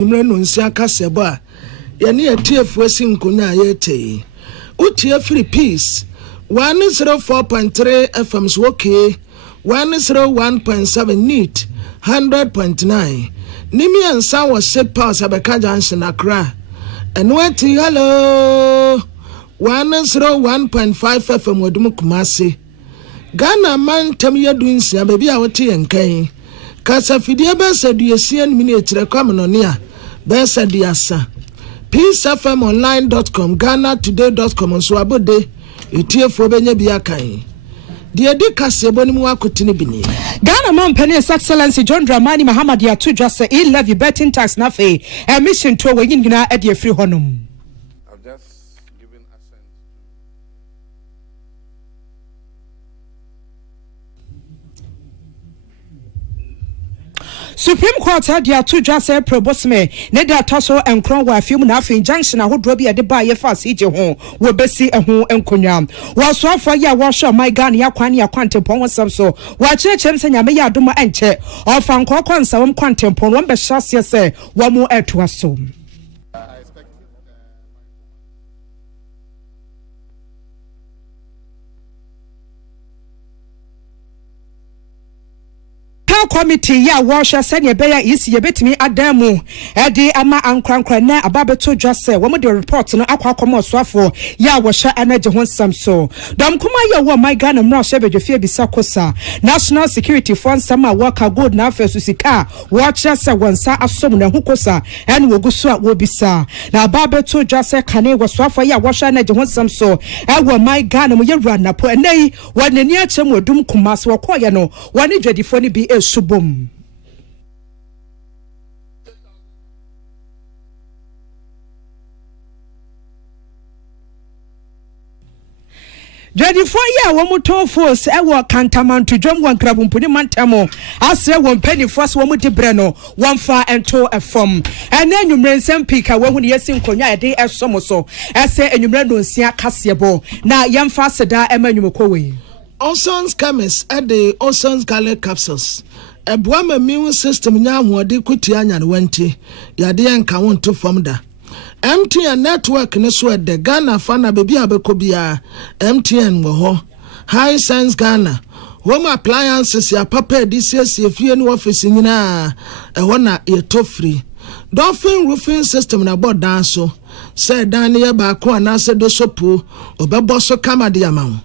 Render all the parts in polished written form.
Mre no nsia kasebo a ye ne atiefu asi nkonya ye tei utie free peace 104.3 FM okay 101.7 neat 100.9 nimi ansa wo ship pass abeka junction Accra and what hello 101.5 FM Odum Kumasi Ghana man tam yadu nsia baby a wote yenkan kasa fidie be saduasia minute rekwamnonia be saduasa peacefmonline.com ghanatoday.com so abode etiefo benya bia kan de di kasebo ni mu akotini bini Ghana man penny excellency John Dramani Muhammad ya to just say levy betting tax na fe emission to we nyina e de free honum. I've just given assent Supreme Court had ya to just say probosme ne da toso enkron wa film na afi junction ahodro bi de ba ye fa CJ ho we besi eho enkonya wa so afọ ya wa sho my Ghana ya kwan ya kwantempon wonsam so wa kyerɛkyerɛm sɛ nyame ya adoma enche ofa nkɔkɔ nsawom kwantempon won be hyase sɛ wa mu eto aso. Committee ya washa senya beya isi yebetimi adamu edi ama ankrankra na ababeto dwase wo de report no akwakomo soafo ya washa energy ho samso dom kuma ya wo my Ghana mra shebedwefie bisa kosa national security fund sama worker good na afasu sika wacha se wonsa asom na hukosa en woguso a wo bisa na ababeto dwase kane wasofo ya washa energy ho samso e wo my Ghana mo yewura na po enei wanani achem Odum Kumasi wo koye no wani dwadifo ni bi subum Jadi for ya wo muton force e wo kantamanto dwom won krabumpuni mantamo asre won penny force wo mudi bre no won fa ento efom ene enwumre nsem pika wo hu ne yesi nkonya e de esomo so ese enwumre no nsia kasebo na yemfa seda emanwumkowe Onson's chemist at the Onson's Galley capsules. A Buama immune system now what they could tianya wenti, Yadian count to formda. MTN network in sweat the Ghana Fana baby abekobia, MTN woho, High Sense Ghana, home appliances ya papa this year's if you no office in a wana ye top free. Dolphin roofing system na board danso, said Daniel Bako and answer the sopu, or Baboso Kama diamond.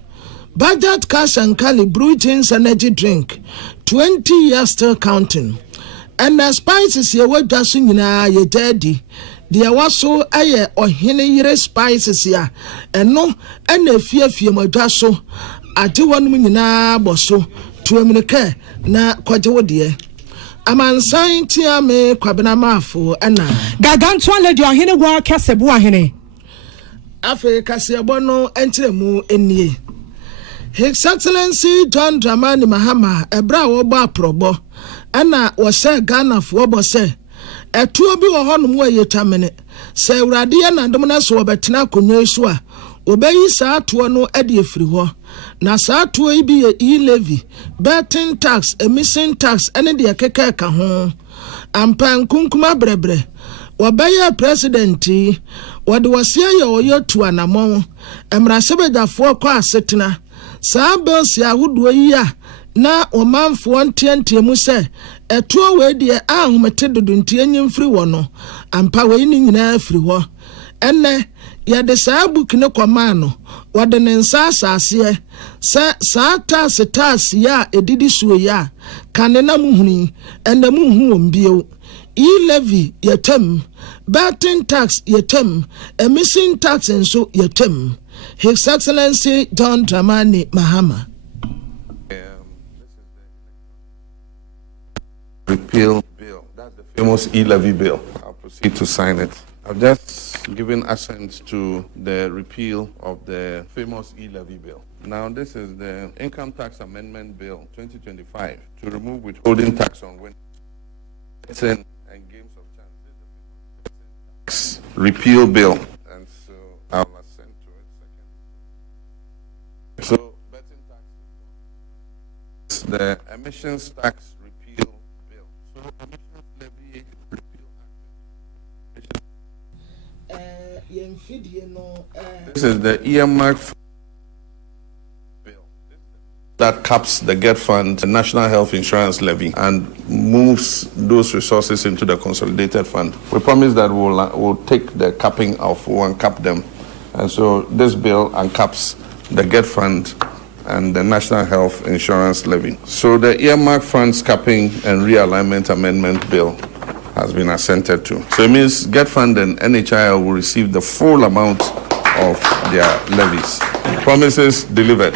Budget cash and Cali brew jeans energy drink 20 years still counting and the spices ye were just in ye daddy there was so aye or hine yere spices ya and no and a fear my jasso I do 1 million bosso to a minute na kwajo dear a man sign tia me kwabena mafo and gaganto lady or hine wa kasebu ahine afe kasebono entremu enie His Excellency John Dramani Mahama ebra wo ba probo ana wo se Ghana fo bo se etuo bi wo honum wo yetamene se urade ya na ndom na so obetena konyo so a obeyi sa atuo no ade efiri ho na sa atuo yi bi ye e-levy betting tax emission tax ene de keke ka ho ampa nkunkuma brebre wabaya presidenti wade wasia ye oyotu anamon emra sebedafo kwa asetena saa bills ya hudo yi na omanfo ntiantie mu se etuo we de ahomete dodontie nyimfiri wo no ampa we ni nyina afiri ho enne ya de saa book ne koma no wade ne nsa asase saa tax ya edidi suo ya kane na muhuni enne muhu ombio e-levy yetem betting tax yetem emission tax enso yetem His Excellency John Dramani Mahama. This is the repeal bill. That's the famous e-levy bill. I'll proceed to sign it. I've just given assent to the repeal of the famous e-levy bill. Now, this is the Income Tax Amendment Bill 2025 to remove withholding tax on winnings and games of chance. Repeal bill. And so I'll assent to it. So, betting tax, the emissions tax repeal bill. So, emissions levy repeal act This is the earmark bill that caps the GET Fund, the National Health Insurance Levy, and moves those resources into the consolidated fund. We promise that we'll take the capping off, we'll uncap them. And so this bill uncaps the GET Fund and the National Health Insurance Levy. So the earmark funds capping and realignment amendment bill has been assented to. So it means GET Fund and NHIL will receive the full amount of their levies. Promises delivered.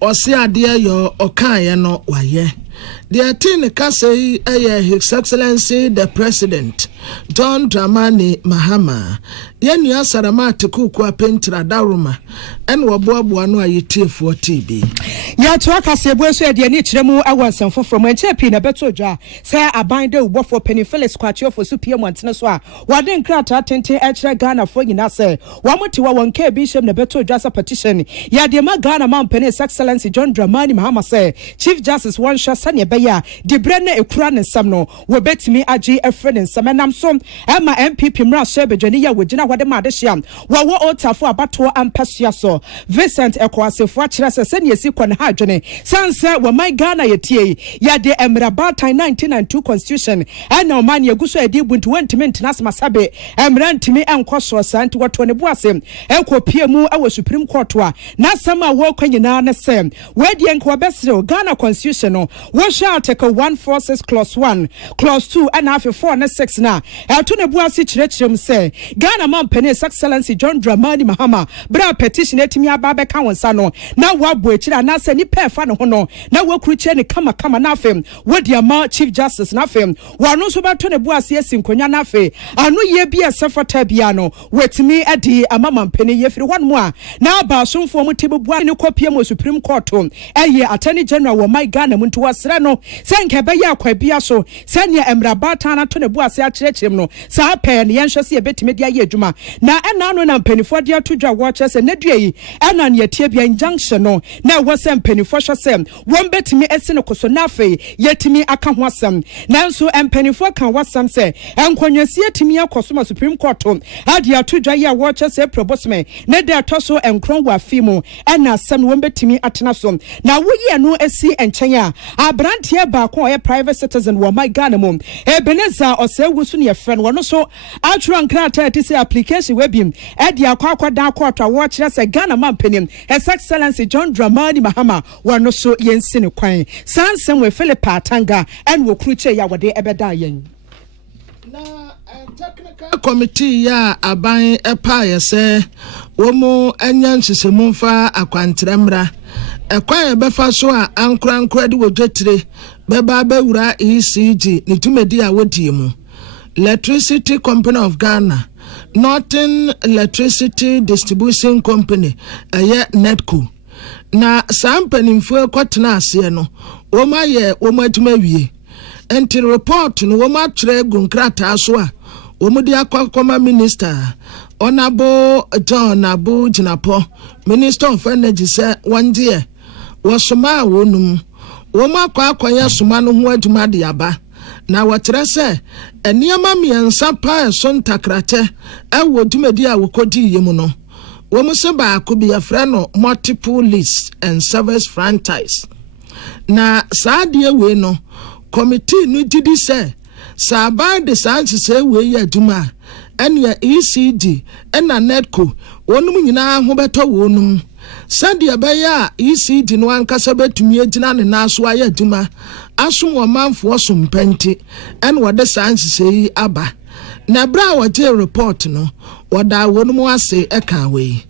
Osi adeɛ yo ɔkaeɛ no wayɛ. The tin kase His Excellency the President John Dramani Mahama. Yenya Sarama Tekuku Pentra Daruma and Wabuabu no ayitie for TB. Ya to akase boso de ani kyeremu awansanfo from enchepi na beto dwa say aban de ubo for Penny Felix kwatio for supie montene so a wade nkrata tenten e kyerɛ Ghana fo nyina say wamote wa wonka bishop na beto dwa sa petition ya de ma Ghana man His Excellency John Dramani Mahama say Chief Justice one shot sane beya de brene ekura ne nsam no we betimi age efre ne nsam nam so ema MPP mra so bedwani ya wogina wade ma de hia wo otafo abato ampasua so Vincent Ekwasefo akyerɛ sɛ sɛ ne esi kɔ ne ha adwene sanse wo my Ghana yetie ya de emraba 1992 constitution ana o man yeguso edi buntu wentimi ntena masabe emra ntimi enkoso santi wato ne buase ekopie mu awo Supreme Court a na sama wo kwanyina ne sɛ we de enko besere Ghana constitution no wo sha article 146 clause 1 clause 2 and after 4 and 6 na eto ne buase kyerɛkyerɛm sɛ Ghana man His Excellency John Dramani Mahama bra petition etimi aba beka wonsa no na wabo akira na sɛ ni pefa ne ho no na wakruche ne kama na afem wodi ama Chief Justice na afem wano so beto ne buase asinkonya na afe anu ye bia sefata bia no wetimi adi ama mampani yefiri hɔnom a na aba asomfo mu tebebua ne kopie mo Supreme Court ɛyɛ Attorney General wo my Ghana mu nto wasra no sɛ nka bɛyɛ akwabia so sɛ ne emrabata na to ne buase akyerɛkyerɛm no saa pɛ ne yɛnhwɛ sɛ yɛbetimi de ayɛ adwuma na ɛna no na mpanifo de atodwa wɔkyɛ sɛ ne dua yi ɛna ne yɛtie bia injunction no na ɛwɔ sɛ mpanifo hwɛ sɛ wɔn betimi esi ne koso na afei yɛtimi aka ho asɛm nanso mpanifo kan wasɛm sɛ enkonyasie timi akɔso ma Supreme Court ade atodwa yi a wɔkyɛ sɛ probosme ne de atoso enkron wɔ afi mu ɛna asɛm wɔn betimi atena so na woyɛ no esi nkyɛn a abranteɛ baako ɔyɛ private citizen wɔ my Ghana mu Ebeneza ɔsɛwu so ne yɛfrɛ no wɔno so atwerɛ nkrata ti sɛ application webim ade akɔ da court a wɔkyerɛ sɛ Ghana man panim His Excellency John Dramani Mahama wɔno so yɛnsi ne kwan sansɛm wɔ Philip Atanga ɛn wɔ kruche ya wɔde ɛbɛda yɛn na technical committee ya aban epa yɛsɛ wɔn anya nhyehyɛmu mfa akwantrɛmra ɛkwan ɛbɛfa so a ankorankora de wɔdwetire bɛba bɛwura ECG ne tumedi a wɔdie mu Electricity Company of Ghana Northern Electricity Distribution Company NEDCO na saa mpanimfo kɔtena ase no wɔn ayɛ wɔn adwuma wie enti report no wɔn atwerɛ gu nkrataa so a wɔn de akɔkɔma minister Honorable John Abu Jinapo Minister of Energy sɛ wɔn deɛ wɔsoma wɔnum wɔn akɔyɛ soma no ho adwuma de aba na wɔkyerɛ sɛ eniama miɛnsa pa ɛso ntakrate ɛwɔ dwumadi a wɔkɔdi yɛ mu no wɔn se baako bi yɛfrɛ no multiple lease and service franchise na saa deɛ wei no committee no didi sɛ saa ban de saa nhyehyɛ wei yɛ adwuma ɛnea ECG ɛna NEDCO wɔnom nyinaa ho bɛtɔ wɔnom sɛdeɛ bɛyɛ a ECG no ankasa bɛtumi agyina ne nan so ayɛ adwuma asom wɔ manfoɔ so mpɛnti ɛna wɔde saa nhyehyɛ yi aba na bra wɔgye report no wɔda wɔnom ase ɛka wei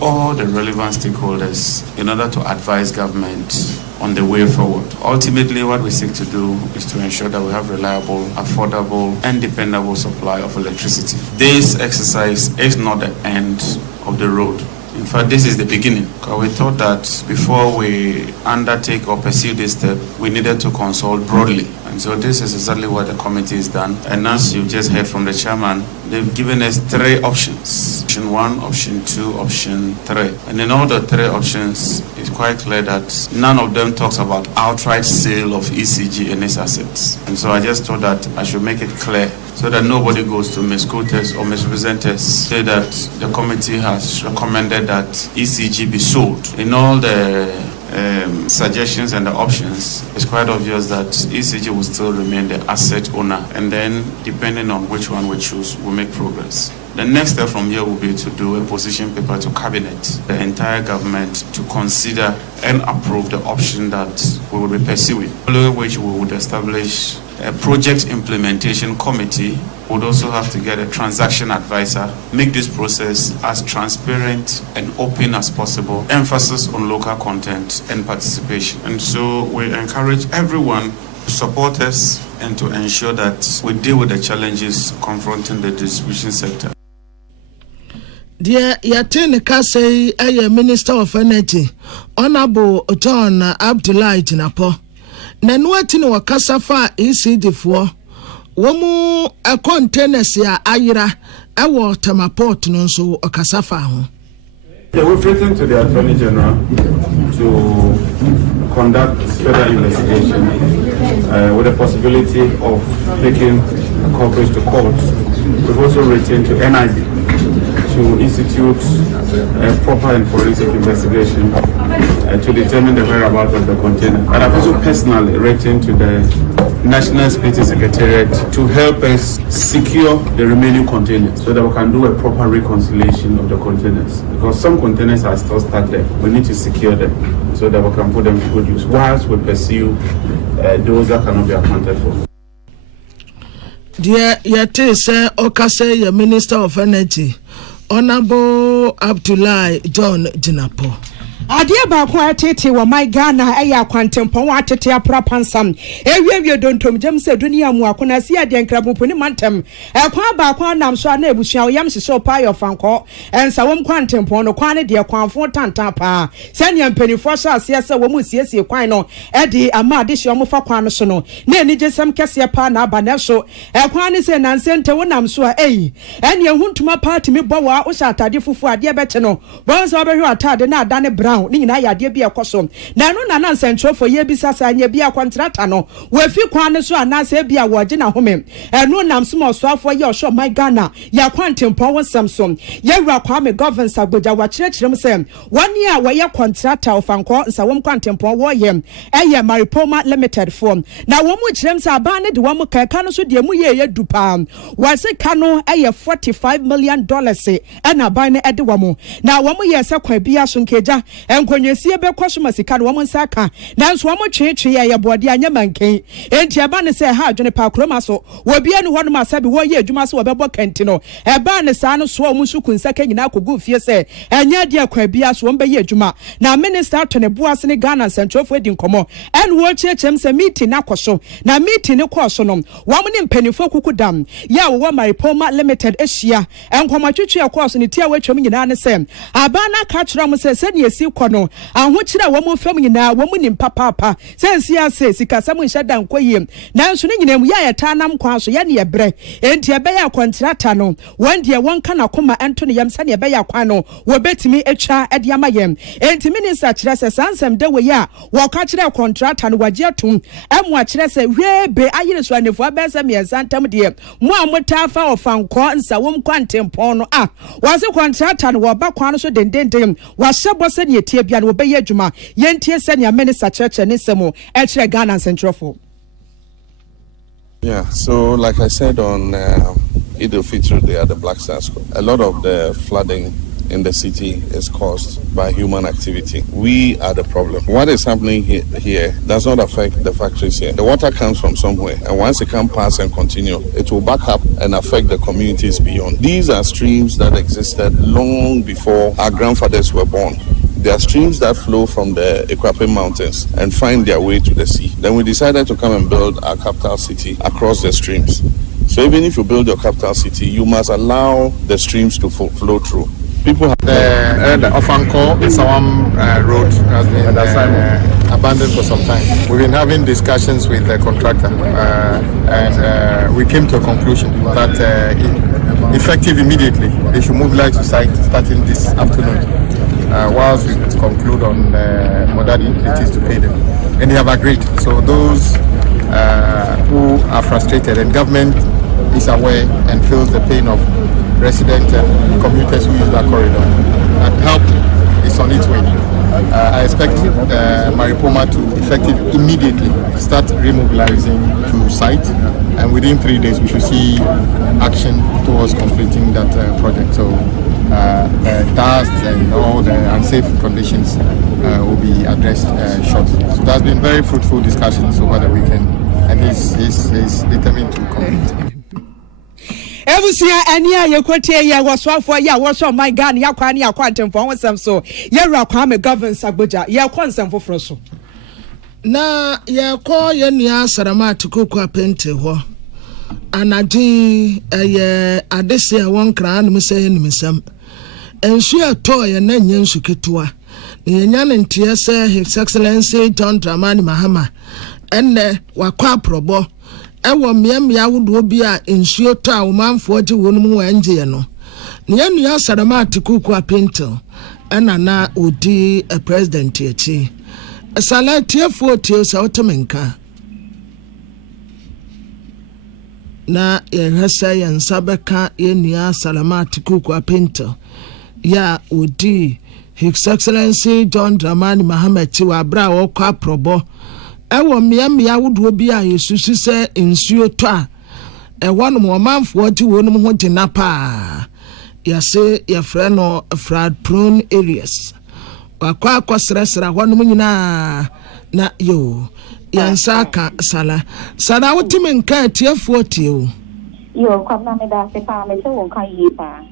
all the relevant stakeholders in order to advise government on the way forward. Ultimately, what we seek to do is to ensure that we have reliable, affordable, and dependable supply of electricity. This exercise is not the end of the road. In fact, this is the beginning. Because we thought that before we undertake or pursue this step, we needed to consult broadly. And So this is exactly what the committee has done. And as you just heard from the chairman, they've given us 3 options. Option 1, option 2, option 3. And in all the 3 options, it's quite clear that none of them talks about outright sale of ECG and its assets. And so I just thought that I should make it clear so that nobody goes to misquote us or misrepresent us, say that the committee has recommended that ECG be sold. In all the suggestions and the options, it's quite obvious that ECG will still remain the asset owner, and then depending on which one we choose, we'll make progress. The next step from here will be to do a position paper to cabinet, the entire government to consider and approve the option that we will be pursuing, following which we would establish a project implementation committee. Would also have to get a transaction advisor, make this process as transparent and open as possible, emphasis on local content and participation. And so we encourage everyone to support us and to ensure that we deal with the challenges confronting the distribution sector. Dear Yatin Kasei, a Minister of Energy, Honorable John Abdullahi Jinapo, Nanuatin wa Kasafa ECD4. Womu a containers ya ayira ewo temaport no so okasafa ho. Yeah, we've written to the Attorney General to conduct further investigation with the possibility of taking the culprits to court. We've also written to NIB to institute a proper and forensic investigation to determine the whereabouts of the container. And I've also personally written to the National Security Secretariat to help us secure the remaining containers so that we can do a proper reconciliation of the containers. Because some containers are still stuck there. We need to secure them so that we can put them to good use whilst we pursue those that cannot be accounted for. Dear Yate say Okase, your Minister of Energy, Honorable Abdullahi John Jinapo. Adia ba kwa tete wa my Ghana eya kwantempon wa tete apra pansam ewie dontom jem se dunia mu akona si ade nkrabompo ni mantem kwa ba kwa nam so na ebusua o yam hyehyɛ pa yo fanko ensa wom kwantempon no kwa ne de kwanfo tantan pa sɛnea mpanifo hyɛ ase sɛ wom siesie kwan no de ama de hye omfa kwan no so no na ani gyesɛm kɛse pa na aba na so kwa ne sɛ nansente wonam so a ene ehuntuma party mi bɔ wa o hyɛ atade fufu ade bɛkye no bon sɛ obɛhwe atade na adane brown ni nyina ya de bia koso na no na nsɛntwofo ye bisa sa nya bia kontrata no wafi kwan ne so anase bia woje na home ɛno nam so osoafo ye ɔhɔ my Ghana ya kwantempɔn wo samsom ye wura kwame governance agboja wa kyerɛkyerɛm sɛ wɔne a wɔyɛ kontrata ofanko nsawom kwantempɔn wo ye ɛyɛ Maripoma Limited form na wɔn mu kyerɛm sɛ aba ne de wɔn kaka no so de mu ye dupa wɔse ka no ɛyɛ $45 million ɛna ban ne ɛde wɔn na wɔn ye sɛ kwa bia so nkeja enkonyesie be kwaso masika no wɔn nsa ka nanso wɔn twetwe yɛ bɔde anya manken enti eba ne sɛ ha adwene pa kroma so wobia ne hɔnom asabi wɔyɛ adwuma so wɔbɛbɔ kanti no eba ne saa no so wɔn nso kunsa ka nyina akogu fie sɛ anya de akwa bia so wɔn bɛyɛ adwuma na minister tone boase ne Ghana nsɛntwofo edi nkɔmɔ ɛne wɔ kyerɛkyerɛm sɛ meeting akɔso na meeting ne kɔso no wɔn ne mpanifo kuku dam ya wɔ Maripoma Limited ahyia nkɔmɔ twetwe akɔso ne tia wɔatwam nyina ne sɛ aba na ka kyerɛ mo sɛ sɛ ne esi kono ahokyira wo mo fam nyina wo mo nim papa sensi ase sikasam nhyɛ dan koyem nanso ne nyina mu ya yɛta nam kwa so ya ne yɛbrɛ enti ɛbɛyɛ kontrata no wɔn de wɔn kana koma ɛnto ne yam sɛ ne ɛbɛyɛ kwa no wo betimi etwa ɛde ama yɛm enti minister kyerɛ sɛ sansɛm de wo ya wo ka kyerɛ kontrata no wagye atum ɛmo akyerɛ sɛ hwebe ayere so anefo abɛsɛ miɛnsa ntam de mo a motafa ofankɔ nsawom kwantempɔn no a wɔse kontrata no wo ba kwa no so dendenden wahyɛ bɔ sɛ ne tie bia no obeye adwuma yentie sɛ ne minister kyerɛkyerɛ ne sɛmo ɛkyerɛ Ghana nsɛntrɔfo. Yeah, so like I said on Eid al-Fitr Day at the Black Stars School, a lot of the flooding in the city is caused by human activity. We are the problem. What is happening here does not affect the factories here. The water comes from somewhere, and once it can pass and continue, it will back up and affect the communities beyond. These are streams that existed long before our grandfathers were born. There are streams that flow from the Equapin Mountains and find their way to the sea. Then we decided to come and build our capital city across the streams. So even if you build your capital city, you must allow the streams to flow through. People have The Ofanko Sawam road has been abandoned for some time. We've been having discussions with the contractor, and we came to a conclusion that effective immediately, they should mobilize to site starting this afternoon, whilst we conclude on modality it is to pay them. And they have agreed. So those who are frustrated, and government is aware and feels the pain of residents and commuters who use that corridor, and help is on its way. I expect Maripoma to effective immediately start remobilizing to site, and within 3 days we should see action towards completing that project. So dust and all the unsafe conditions will be addressed shortly. So there's been very fruitful discussions over the weekend, and he's determined to complete. Ebusia ania yekotie ye waswafo ya washo my God ya kwani ya kwantemfo wonsam so ye rakwa me govern sagboja ye kwonsam foforo so na ye ko ye nia sarama tukoko apente ho anaji ye adese won kra no se nimisam ensu ato ye na nyensu ketua ne nya ne ntie se His Excellency John Dramani Mahama enne wakwa probo ewo miamia wudo bi a ensuo to a womanfo gye wonum wanje no ne yanua sarama atikuku apento ana na odi a president echi salatie fotio sa otemenka na yehasa yansabeka yanua sarama atikuku apento ya odi His Excellency John Dramani Mahama chi wa bra wo kwa probo ewo miamia wudo bi a yesusu se ensuo to a ewo no manfo ti wonum ho gina pa yase ye frɛ no flood prone areas wakwa akosresra wonum nyina na yo yansa ka sala wotime nka atiefo tie yo kwamna me da se pa me se won kan yi pa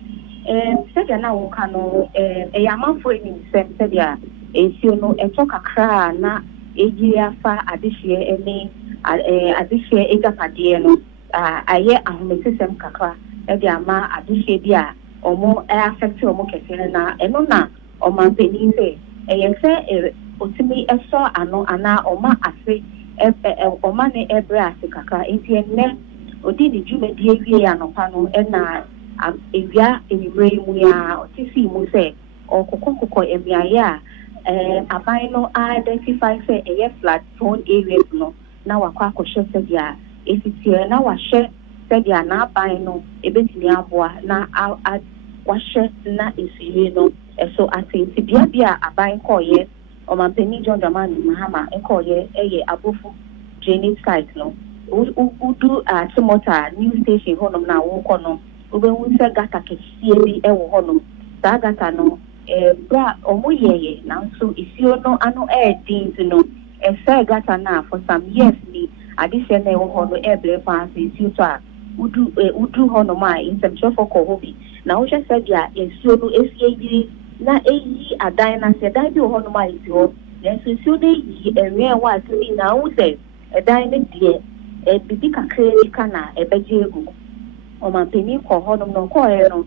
se dia na won kan no yamanfo ni sem se dia ensuo no eto kakra na ejiya fa adihye ene adihye egapade no aye ahomesesem kakra e de ama adihye bia omo affect omo kese na eno na omampeni se eyense otimi eso ano ana oma ase oma ne ebre ase kakra enti enne odi di dwumadi ewie ya no pa no na ewia enibre mu ya otisi mu se okokokoko emiaye a abai no identify say a flood prone areas no na wakwa akoshe sedia esitie na wahye sedia na abai no ebetini aboa na wahye na esiye no so atenti bia abai koye omampeni John Dramani Mahama ekoye eye abofu drainage site no udu Timota new station honom na woko no obenwuse gata kesie bi ewo honom sa gata no bra omoyeye nanso isio no ano dins no say gata na for some years ni adise na ewo ho no ebre fa isio to a udu ho no ma in some for ko hobi na wo hwe dia isio no esie na eyi adan na se dan bi ho no ma isio nanso isio de yi enwe wa asimi na wo se edan ne die bibi kakra ni kana ebeje egu o ma peni ko ho no ko no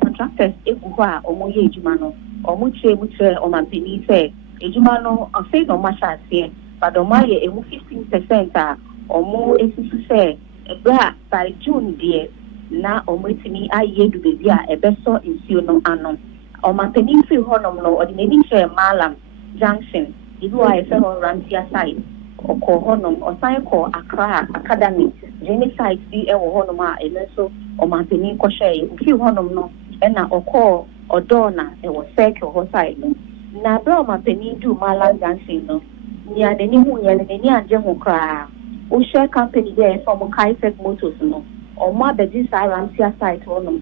contractors egu ho a omoye ejuma no omuche o ma peni se ejuma no afei no ma shase but o ma ye emu 15% a omo esisu se ebra by June die na omotimi aye du bebi a ebeso nsio no ano o ma peni fi ho no o de ni che malam junction ibu a efe ho rantia side oko honom osan ko Accra Academy genocide di ewo honom a emeso o manteni ko hye ufi honom no na oko odona ewo circle ho side no na bra o manteni du mala dancing no ni adeni hu ye ni anje ho kra o share company there from Kaifek Motors no o ma beji sa rantia site honom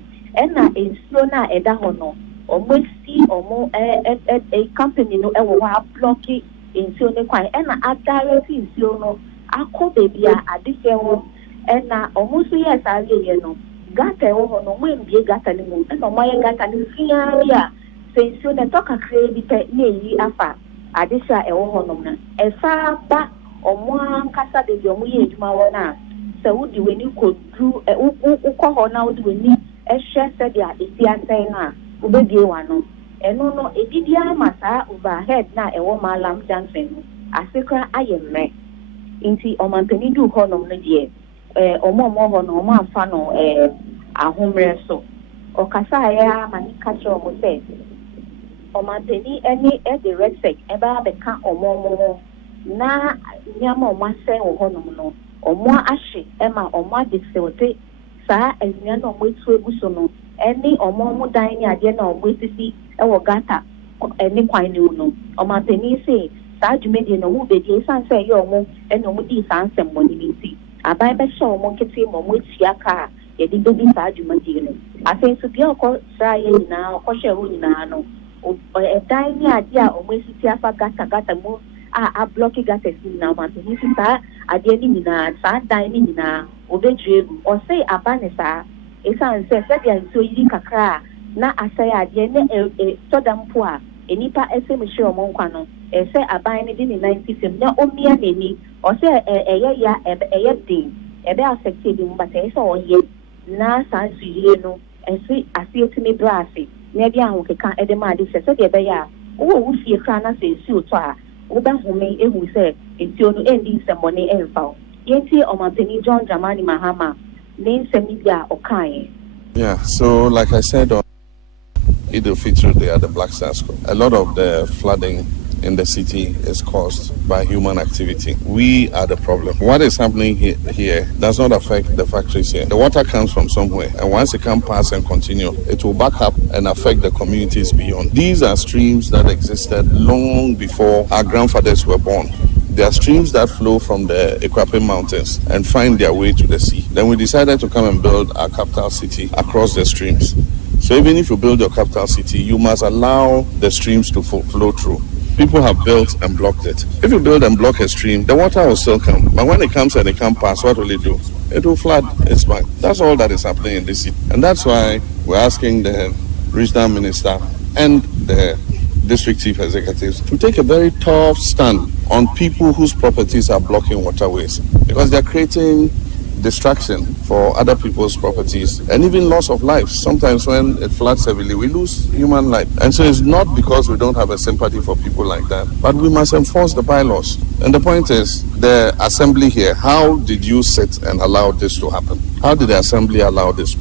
na ensuo na eda hono o mo si o mo a company no ewo wa blocki ensio ne kwan na adirect ensio no akọ bebi a adise ho na omuso yes aye no gata ho no mo mbie gata ne mu na mo ye gata ne fiari a ensio ne toka kredi pe na yi afa adise a ho no na efa ba omo ankasa bebi omo ye eduma wo na se wudi weni kodru ukọ ho na wudi weni ehye se dia esi asen na ubedie wano eno no edidi ama saa overhead na ewo malam junction asekra ayemre inti omampani du honom no die omo ho no omo afa no ahomre so okasa ya mani kacho omo se omampani eni the red sec eba beka omo na nyama omo ase wo honom no omo ahye ema omo adeseote saa enyia no omo etu eguso no eni omo dan ni ade na omo etisi ewo gata eni kwan ni no omampani se saa dwumedi no wo bedi sanse ye omo eni omo di sansem moni nti abai be so omo kete mo mo tia ka ye di bebi saa dwumedi no asen so bia ko saa ye nyina ko hwe ho nyina no dan ni ade a omo esiti afa gata mo a block gata si na omampani si saa ade ni nyina saa dan ni nyina obedwegu o say abane saa esanse se bia nso yiri kakra na asay ade ne todampo a enipa esemhwe omo nkwa no ese aban ne di ni 90 na omia neni o se eye din ebe affect bi mu but ese oye na sansuyire no ese asietimi brase na bia ho keka edema de se de be ya wo wufie kra na se esi oto a wo ba home ehu se enti onu endi semone emfa yenti omampani John Dramani Mahama ne nsemi bia okan. Yeah, so like I said on Idil Fitr Day at the Black Stars School, a lot of the flooding in the city is caused by human activity. We are the problem. What is happening here does not affect the factories here. The water comes from somewhere, and once it can pass and continue, it will back up and affect the communities beyond. These are streams that existed long before our grandfathers were born. There are streams that flow from the Equape Mountains and find their way to the sea. Then we decided to come and build our capital city across the streams. So even if you build your capital city, you must allow the streams to flow through. People have built and blocked it. If you build and block a stream, the water will still come. But when it comes and it can't pass, what will it do? It will flood its bank. That's all that is happening in this city. And that's why we're asking the regional minister and the district chief executives to take a very tough stand on people whose properties are blocking waterways, because they're creating distraction for other people's properties and even loss of lives. Sometimes when it floods heavily, we lose human life. And so it's not because we don't have a sympathy for people like that, but we must enforce the bylaws. And the point is, the assembly here, how did you sit and allow this to happen? How did the assembly allow this?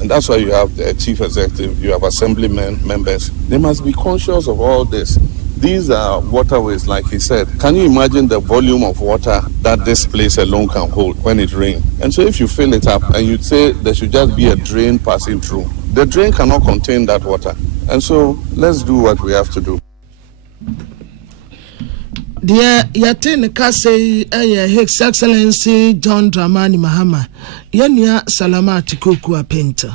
And that's why you have the chief executive, you have assembly members. They must be conscious of all this. These are waterways, like he said. Can you imagine the volume of water that this place alone can hold when it rains? And so if you fill it up and you say there should just be a drain passing through, the drain cannot contain that water. And so let's do what we have to do. Dear Yatin Kase, His Excellency John Dramani Mahama, Yenya Salamati Kukua Painter.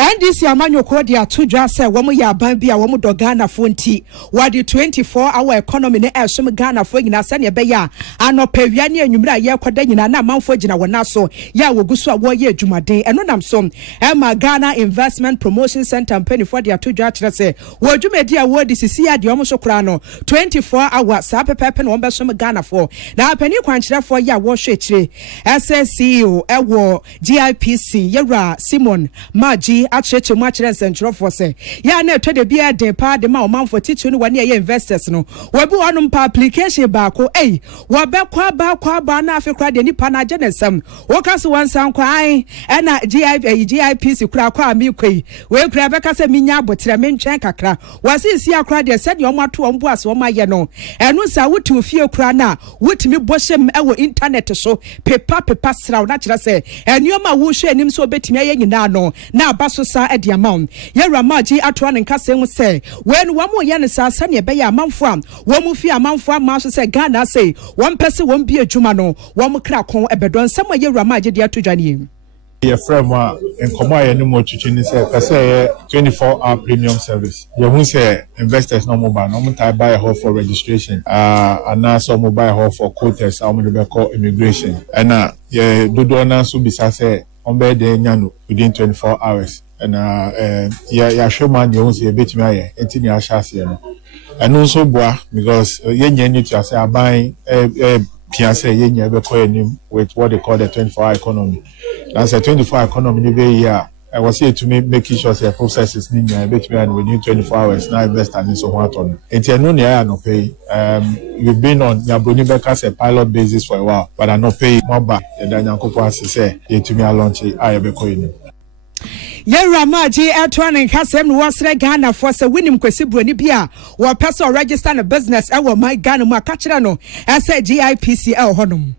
And this Yamanyo Kodia to just say, Womu ya Bambia, Womu Dogana Funti, what the 24-hour economy ne Ashum Ghana for in Asania Beya, and no Peviani and Yumra Yakodena, Mount Fojina Wanaso, Yawuguswa Warrior Jumade, and on some Emma Ghana Investment Promotion Center and Penny for the two judges say, What you made dear word is Sia Diomosokrano, 24-hour Sapa Pep and Wombasham Ghana for. Now Penny Quanchra for Ya Washitri, SSCO, Ewo, GIPC, Yara, Simon, Maji. Actually, much less than for say. Ya ne to the beer de pa de ma man for teaching 1 year investors no. Webu anum pa application baako eh. Wa be kwa ba na afekra de nipa na genesam. Woka so wan san kwa ai na GIPC kura kwa mi kwei. We kura be ka se minya abotre me ntwen kakra. Wasi si akra de said your mato on boas wo maye no. Enu sa wutu fie kura na wutimi bohyem e wo internet so pepa sraw na kira se. Enyoma wo hwe anim so betimi aye nyina no. Na baso sa edi amount ye ramaji atwa ne nkase mu se when wamo ye ne sa sane be ya amanfo am wamu fi amanfo am so se Ghana say one person won bi adwuma no wamu kra kon ebedon sama ye ramaji de atodwane ye frame en komo ye no mo chichi ni se pese 24-hour premium service ye hu se investors no mo ba no mo tai buy hall for registration ana so mo buy hall for quotas am de be call immigration ana ye dodo na so bisa se on be de nyano within 24 hours and ya show man you say betimi aye enti ni ahase no and also boa because yenye need to say aban piase yenye be call him with what they call the 24-hour economy. That's a 24-hour economy ni be here I was here to making sure the process is linear, and within 24 hours, now investor needs so much on. And no near no pay. You've been on Yabroni Becker's a pilot basis for a while, but I no pay more back. And then Yanko say, to me, I launch it. I have a coin. Yerama G. Antoine and Cassam was Ghana for a winning Quesibroni Bia, or person register a business. I will my Ghana Macachano as a GIPCL Honum.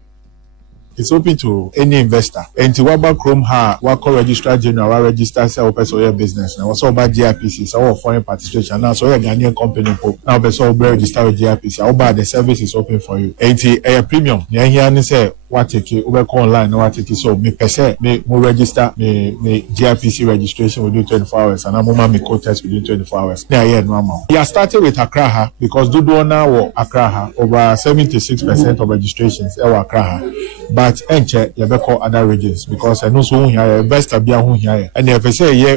It's open to any investor. And to Waba Chrome ha, Wako Registrar General, register sell person business. Now, so about GIPC, so foreign participation. Now, so a Ghanaian company, now, person will register with GIPC. How about the service is open for you? And a premium. Yeah, here, say, what take it over online, what take it so me per se, me more register, me GIPC registration within 24 hours, and I'm me code test within 24 hours. Yeah, normal. He has started with Accra, because do now or Accra, over 76% of registrations are Accra. But enche you be call other regions because I know so here investor be ahun here and if say ye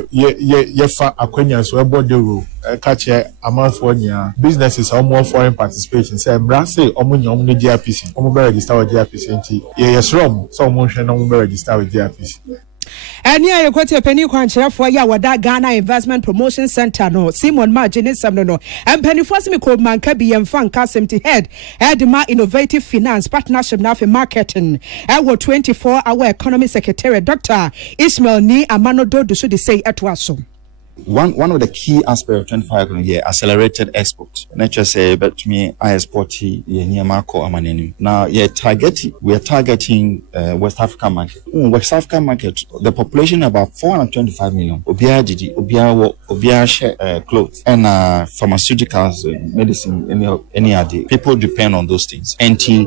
fa akwanya so ebo de ro catch amanfo nya businesses are more foreign participation say bra say omunya omu GIPC omu be register with GIPC nti ye yesrom so omu hwe na omu be register with GIPC. And yeah, you got a penny quantia for ya with that Ghana Investment Promotion Center no Simon Margin is some no and penny for me called man Kabi and Fan Casemti head Edma Innovative Finance Partnership now for marketing our 24-hour economy secretary Dr. Ishmael Ni Amano Dodo should say at Wasum. One of the key aspects of 25 here, accelerated export. Not just say, but me, I export near Marco Amanenu. Now, we are targeting West African market. West African market, the population about 425 million. Obia share clothes and pharmaceuticals, medicine, any other. People depend on those things. And the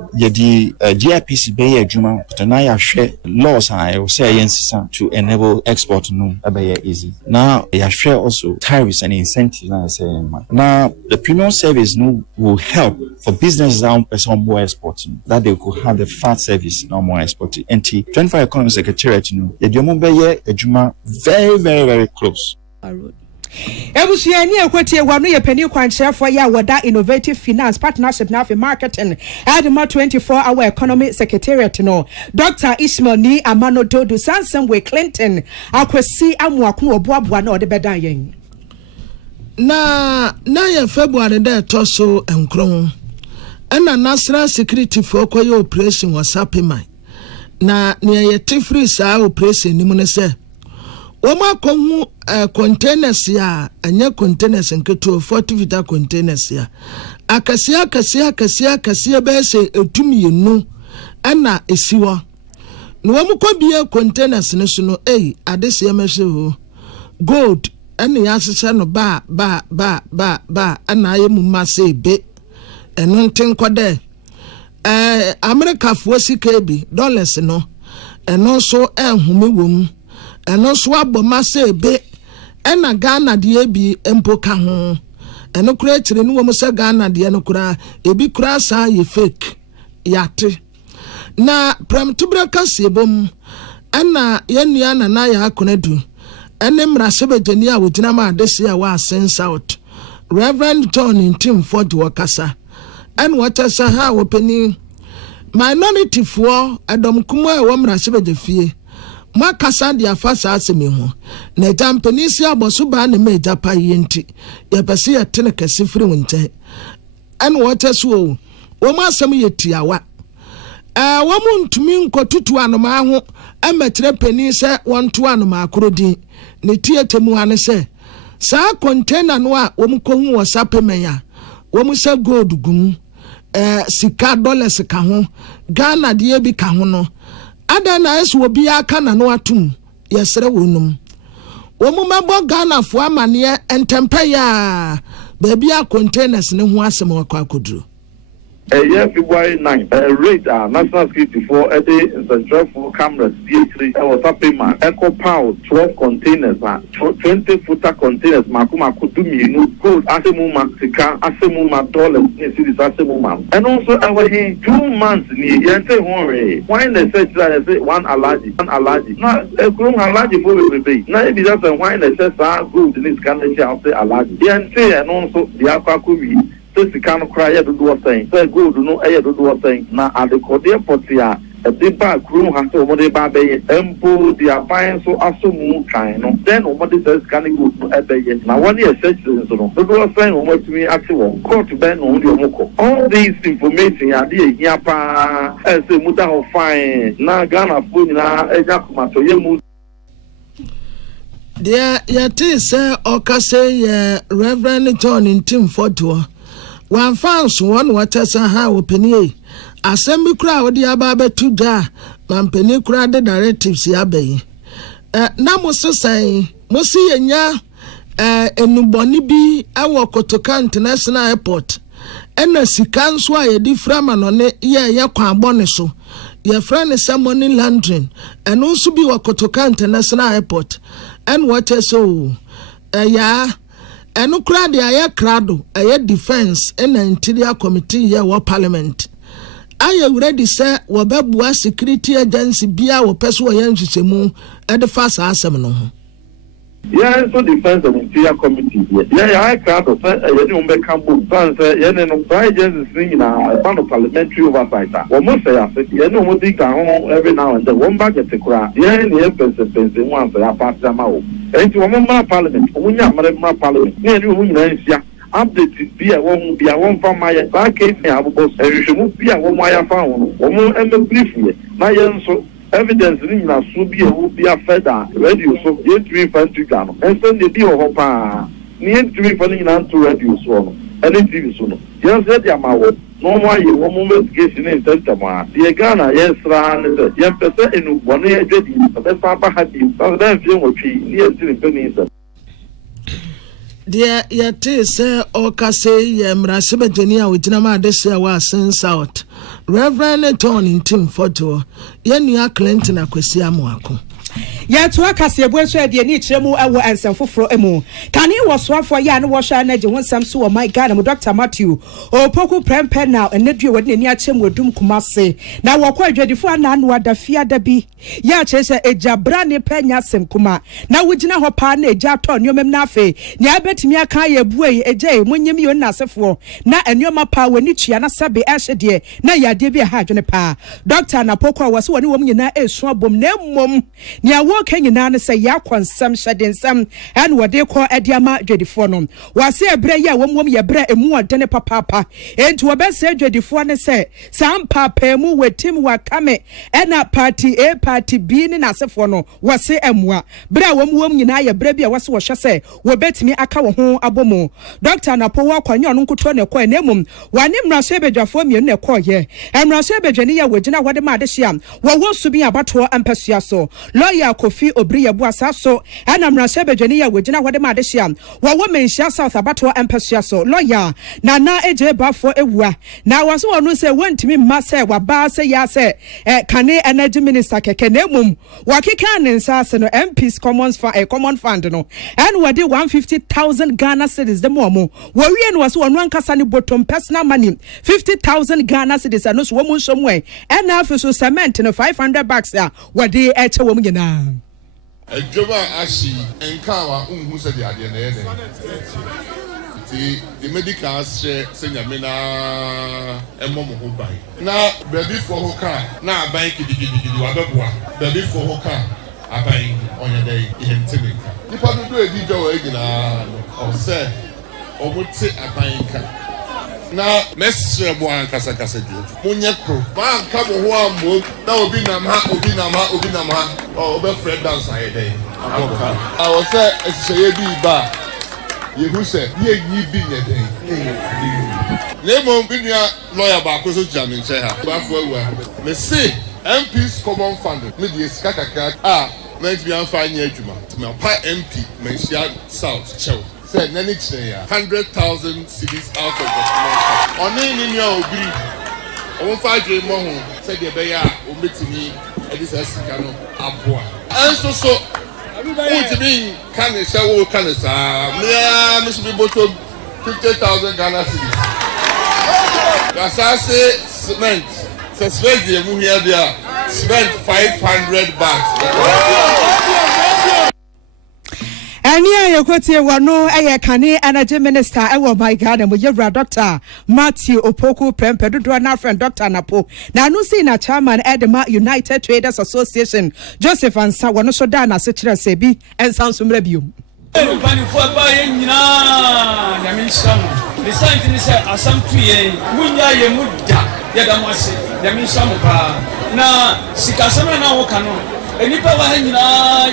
GIPC Bay Juma, but now I share laws I will say to enable export no easy. Now, share also tariffs and incentives. Now, the premium service will help for businesses that are more exporting, that they could have the fast service no more exporting. And 25 Economy Secretariat, very, very, very close. Ebusia ni ekwete wanu ye penny kwanche for ya wada Innovative Finance Partnership now for marketing Adama 24-hour economy secretariat no Dr. Ishmael Ni Amano Dodo Sansom we Clinton akwesi amuakunu oboaboa na ode bedan yen na ye February de toso enkron na national security for koyo operation was happy na ye tifri sa operation ni mu ne se Woma kongu containers ya anya containers nketo 40 feet containers ya akasia bese etumi enu ana esiwa no womu ko bie containers ne so no adese yemehwe ho gold ana ya sese no ba ana ayemu mase be eno nten kode America fo sika bi dollars no eno so enhome wom eno so aboma be ena Ghana de bi empoka ho eno kura kire no wo se Ghana de no kura ebi kura sa ye fake yate na prem tubraka sebom ena yenua na ya akonadu ene mrasebejeni a wogina ma adese a wa sense out Reverend John in Team Ford wakasa en watasa ha wopeni minority for adom kumo e wo mrasebejefie Makasa dia fasa asemi ho na jampanisi aboso ba na meja pa yenti ya pese ya tene kasifiri wonte en wote so wo ma asem yetiawa wo mu ntumi nkotutu anoma ho emetre pani se wonto anoma akorodin ne tietemu ane se sa container no a wo mu kohu wo sapemenya wo mu se gold gum sika dollars ka ho Ghana de bi ka ho no Adana esu obi aka na no atum yesere wonum omu mabo Ghana fo amane entempe ya baabi a containers ne ho asem wakwa koduro February 9th, rate national security for a day central for cameras, D3, was a payment, Echo Power, 12 containers, 20-footer containers, Makuma Kudumi, gold, Asemuma, Sika, Asemuma, dollars, cities, Asemuma. And also, I was here 2 months near Yente Hore. Why they said that I say one allergy. Now, a grown allergy for the baby. Now, if that's why they said, good in this country, I'll say allergy. Yente and also the Akakuri. So the kind of cry to do a thing. So go to no air to do a thing. Now at the Kodia Potia, the back room has to what about the empo, the appliance, so assume kind, then what is the scanning good now 1 year citizens, so the sign on what me actually court to ban on your moko. All these information are the yapa as a muta of fine, na Ghana food, na Ejakuma to Yemu. Dear, yet is Okase, Reverend John in Tim Fortua. One founds one waters and how penny. Assembly crowd, the ababe to da, man penny crowd the directives yabe. Now, Musa say, Musi and ya, Enuboni bi, our Kotoka International Airport. And a sikan sway, di framan on it, ya kwa boneso. Your friend is someone in London, and also be Wakotoka International Airport. And what is so? Yeah. And no crowd, the crowd, a defense and an interior committee here or parliament. I already said, Wababua security agency be our person semu at the first assembly. Yeah, so defense and interior committee. Yeah, I crowd of Cambo, agencies in a parliamentary oversight. Well, most say, you know what they can every now and then one budget to crowd. Yeah, the emphasis once they are passed them out. And to a parliament, when you have parliament, near you update be a one from my back case, I was a you be a one wire found, or more and briefly. My so evidence in a subia will be a feather, radio so yet 3 to Ghana, and send the deal of a near 3 funding to radio so, and it is soon. Just said Yamawo, no more you one moment getting in Testament. The Ghana, yes, ran, yes, percent in 1 year, the best papa had you, but then film was near to the pennies. Dear, yet is Okase, Yamrasiba Genia with Nama Desia was sent out. Reverend Tony in Tim Photo, Yenia Clinton Aquasia Moaco. Ya to akase ebueso de ni kiremu ewo ensemfoforo emu kan he wo soafo ya ne wo hwa na je wonsam so o my god am Dr. Matthew o poku prempe now enedue wode ni achem wadum kumase na wo kwa adwadifo ana no adafia da bi ya chese ejabra ne panya sem kuma na wugina ho pa na eja to nyomem na afe ni abetimi aka ya ebuei eje munyem yo na asefo na enyoma pa wani tua na sabe ehye de na yade bi ha adwene pa Dr. na poku a wose woni wom nyina esu abom na mmom ni awo kanyina ne say ya konsam hyedensam and wode ko adiama dwadifo no wase ebre ya wom ye bre emu odene papapa enti wobese dwadifo ne say sam papa mu wetim wakame ena party A party B ne nasefo no wase emua bre wom nyina ye bre bia wase wo hwe say wobetimi aka wo ho abomo Dr. na po wa kwanya no nkoto ne ko enemum wane mraso ebedwafo mienu ne ko ye emraso ebedwane ya wogina wode ma de hia wo subi abato ampasua so lawyer Kofi Obriya Buasaso and Amrashe Bejania Wajina Wadema Deshia. Wawa Menshia South Abato and Pesiaso, lawyer Nana Eje Bafo Ewa. Now was one who say went to me Massa Wabase Yase Kane Energy Minister Kenemum Wakikan and Sassano MP's Commons for a common fund no and wadi 150,000 Ghana cedis the Momo. Warrior was one Kasani bottom personal money 50,000 Ghana cedis and no woman somewhere and now for so cement in $500 there wadi echa woman. Ejoma ashi enkawa unhu se de ade na yede the medical share senya me na emom ho ban na baby for ho ka na aban kidigidi wa beboa baby for ho ka aban onye dey ihentime nipa do edi jo wa gina o se o muti aban ka na mesre bo an kasa ju munye kro ba nka bo ho ammo na obi nam ha o be friend dance aye dey I was say eseye bi ba yehu se ye yi bi ne dey nemo binia lawyer ba ko so jam nche ha ba fo awu me say MP's common fund me dey sika kakra meant be am fa nya adwuma me pa MP mensia South Chew said nani chere ya 100,000 cedis out of the month oni ni obi o fa dwe mo ho said e be ya o metimi e dis asika no aboa enso so ultimi kan se wo kan sa me must be bottom 50,000 Ghana cedis gasase cement suspect the mu here there spent $500 Ania Yokotie wano kane energy minister ewo my God and yewra Dr. Matthew Opoku Prempe do na friend Dr. Napo na no see na chairman Edema United Traders Association Joseph Ansa wano so da na se kire se bi ensansumra biom Panifo ba yen nyina na min samu the scientist say asam tuye munya ye mudda ya da mwase ya min samu ba na sikasama na wo kanu enipa wa nyina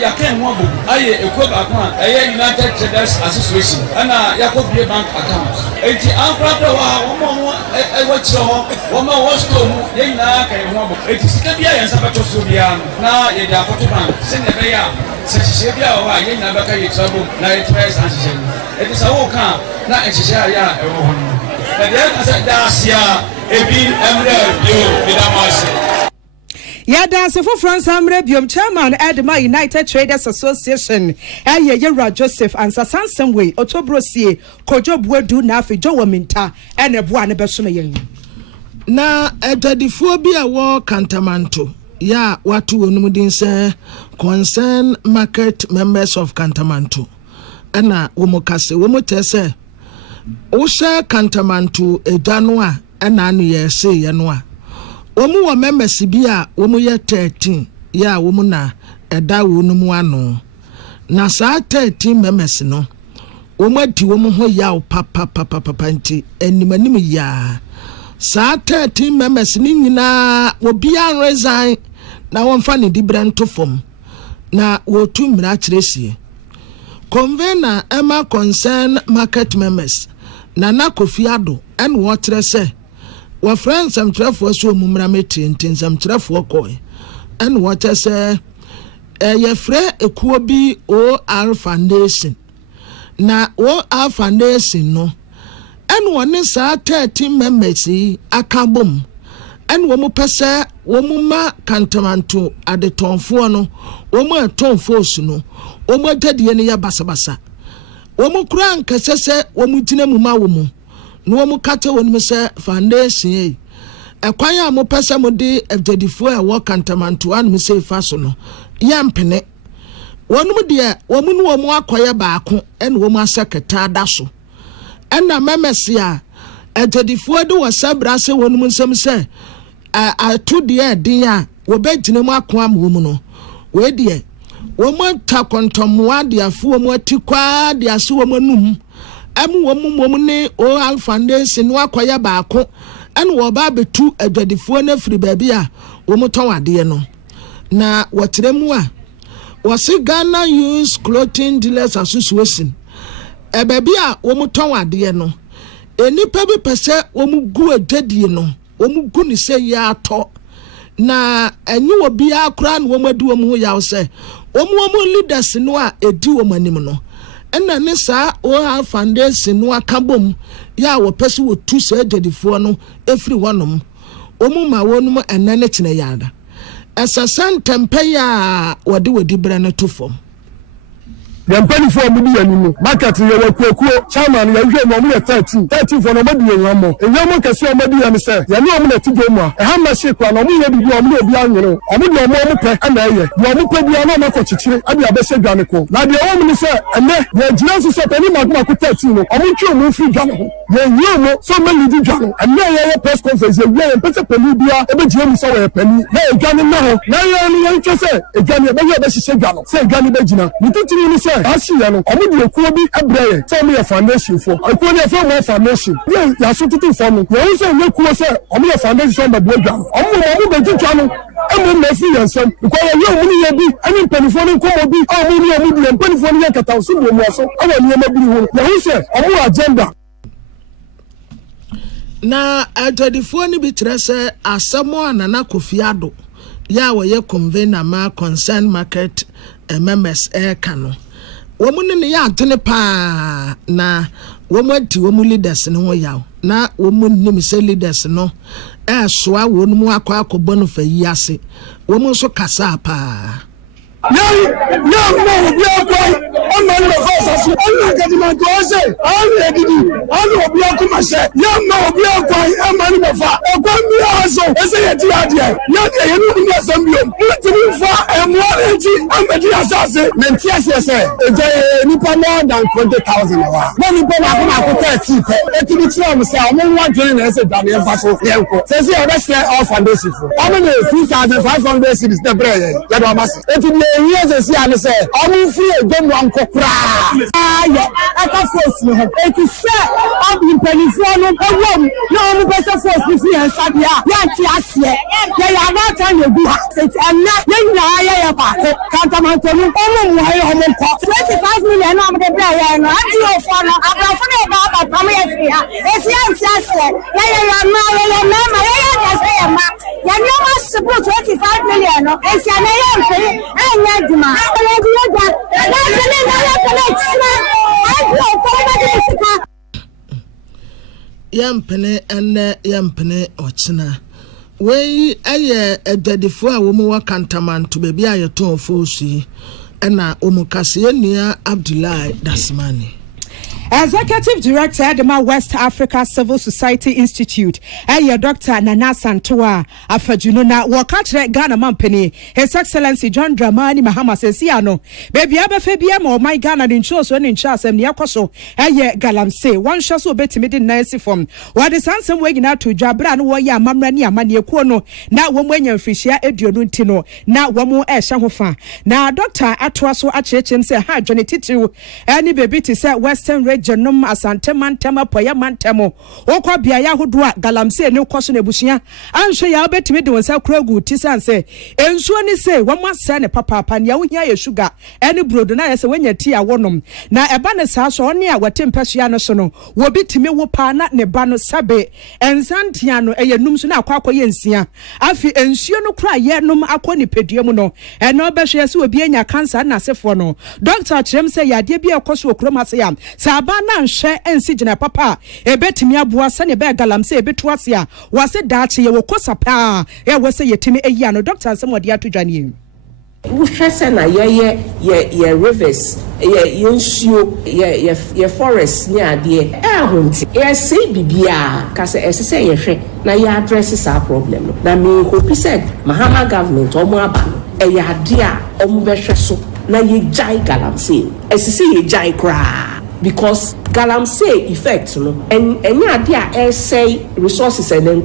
ya kan ho abu aye ekoba akwa aye United Traders Association ana yakobie bank account enti anfrata wa wo ewo chiro ho wo ma wo store mu ye nyina kan ho abu enti sika bia ya sabato so bia na ye da akoto bank se ne be ya se bia wa ye nyina baka ye trouble na ye traders association enti sa wo kan na ehihia ya ewo ho no na de asa da sia ebi emre yo bidamase Yada Sefo France Amre Biom Chairman Edema United Traders Association Yewra Joseph Ansa Sansem way Otobrosie Kojo Buedu na afi Jowo Minta ene boa ne beso yen na edadifo bi a wo Kantamanto ya watu wonum din se concern market members of Kantamanto ana wo mokase wo motese wo share Kantamanto edano a ana anu ye se ye no a Omu wa members bia omu ye 13 ya omu na eda wonumu ano na saa 13 members no omu ati omu ho ya papa nti animanim ya saa 13 members ni nyina obi an resign na wonfa ne dibranto fom na wotu mra kiresie convener Emma concern market members na Kofi Ado en wotre se wa friends am trafo so mumra metri ntinsam trafo koy en what say ye frɛ ekuo bi OR Foundation na OR Foundation no en woni sa 13 members akabom en wo mu pese wo mu ma Kantamanto adetonfo no wo mu atonfo su no wo mu adadie ne ya basabasa wo mu kura nkasese wo mu gina mu ma wo mu no mu kate wonu se foundation ekwan ya mo pese mo de FJD4 e wo Kantamanto an mo se fa so no ya mpene wonu mu de wo mu no wo mu akoye baako en wo mu aseketa da so en na memesi a FJD4 de wo sabra se wonu mu nsem se to de din a wo begine mu akwa am wo mu no we de wo mu ta kontomoa de afo mu atikwa de aso wo mu num emu wo ne OR Foundation no akoya baako en wo ba betu adwadifo na firi baabi a wo mu ton ade no na wotremu a wo se Ghana Used Clothing Dealers Association baabi a wo mu ton ade no enipa bi pese wo mu gu adwadie no wo mu gu ni se ya to na enyu obi akura na wo madu wo mu ya wo se wo mu leaders no a edi wo manim no ena ne saa OR Foundation no akabom ya wo pese wo tu sa dedifo no efiri wonom omu ma wonum enane kine yada esasan tempe ya wode wodi bra na to fom Yampani for mudi animu market ye wakuo chairman ya hwe mo 13 for no madi enwamo enwamo kase o madi ya se ya no mo na tigo mu a ha ma she kwa no mo ye bibi o mo obi anwere o mo de mo pe ana ye yo mo pe bia no ma ko chichire abi abese dwane ko na de o mo ni se ene ye jina so se pani magma ko 13 no o mo twa mo fi dwane ho ye nyi mo so me lidi dwane ene ye press conference ye ye pese pani bia e be jina mu so we pani na e dwane na ho na ye ni ye ntwe se e dwane e be ye be hihye dwane se e dwane be jina ni titiri ni se Asiya no omu de ekuo bi abreye so me foundation for ekuo de for more foundation ya so tutu for no wo so me kuo se omu de foundation so mabua dwa omu be titwa no emu me fi yansam ko ye omu ni ye bi ani mpanifo no komo bi omu ni omu de mpanifo no yakata so bo mu aso awa ni ma bi ho ya hu se omu agenda na adwadifo ni bi kire se asamo anana Kofi Ado ya wo ye convener ma concern market members kano womu ne ya atene pa na womu ati womu leaders no ho yaw na womu nim se leaders no soa wonu akọ no fa yi ase womu so kasa pa no bi akọ on man the first Ona kadima to say all edidi all obi akuma say yamma obi akwan amani befa ekwan bi aso ese yeti ade ya de ye no ni asambio mutimi fa emwore nti amedi asase menti asese eje nipa more than 20,000 wa na nipa na kuma ko 30 pe etimi tira mo say omo wa join na ese dane fa so yenko say say e share all foundation for omo na 2,500 cities the bread ya do amase etimi e here say ane say omo free egom ankokra ya aka force no eti say obi penifo no ewom na omo pesa force ni free ansabia ya ti ase ya na tan edu ha na nyina ya ba ko kantamanto no omo wa ya omo ko 25 million na omo de bra ya no adi ofo no abrafo na ba pam ya free ha esi antiase ya ma say ya ma ya no ma support 25 million no esi na ya mpe anya duma yampene ochina wei aye edadifo a wo mu wakantamanto bebi ayeton fosu na omukase enia Abdullahi Dasmani. Executive Director Adema West Africa Civil Society Institute, Dr. Nana Santoa, Afajuno na wakatre Ghana Mampany, His Excellency John Dramani Mahama Sesiano, Baby Abafebiam or my Ghana in Chos when in Charles and Yakoso, Galamse, one shaso bet me in nice form. What is handsome waking out to Jabran, Waya Mamrania Mania Kuono, now one when you're Fisher Edionuntino, now one more Shahofa. Now Dr. Atwaso Achim say, Hi, Johnny Titu, any baby to say Western Region Asante Mantema Poya Mantemo, Okwa Biaya Hudwa, Galamse, no question ebushia, and show ya bet me do and sell Krogu, Tisa and say, and so any say, one must send a papa, and ya your sugar, any brood, and I say when your tea are one. Now a banner's house or near what Tempesiano sono, will be to me wopana ne bano sabe, and Santiano, a numsuna quaco yensia. Afi and she no cry yet no aquani pediamono, and no beshes will be in your cancer and asefono. Dr. Chem say ya dear be a coso chromaseam, Saba. Na share ensi jina papa ebetimi aboa sane be galamse ebetuase a wase daache ye wokosa pa e wase yetimi eya no doctor asem ode atodwane we hwese na ye rivers ye nsuo ye forest ni ade ahonti ye say bibia kase esese ye hwe na ye address sa problem no na me hope said Mahama government omo aba no e ya ade a omo behwe so na ye jai galamse esese ye jai kra because galamsey effect no and ade say resources and then